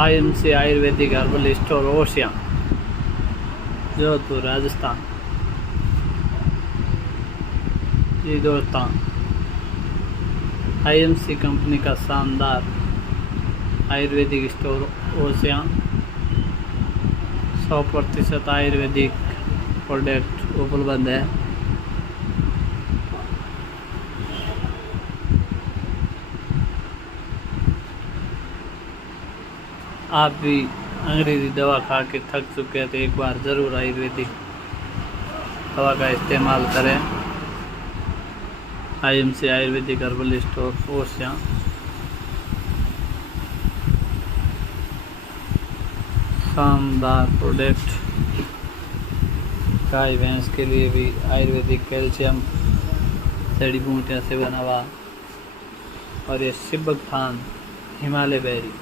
IMC आयुर्वेदिक herbal store Osian, Jodhpur Rajasthan. जी दोस्तों, IMC कंपनी का शानदार आयुर्वेदिक स्टोर ओसिया 100% आयुर्वेदिक प्रोडक्ट उपलब्ध है। आप भी अंग्रेज़ी दवा खा के थक चुके हैं तो एक बार ज़रूर आयुर्वेदिक दवा का इस्तेमाल करें। IMC आयुर्वेदिक हर्बल स्टोर ओसिया। शानदार प्रोडक्ट, गाय भैंस के लिए भी आयुर्वेदिक कैल्शियम जड़ी बूटियों से बना हुआ, और ये सिबक थान हिमालय बेरी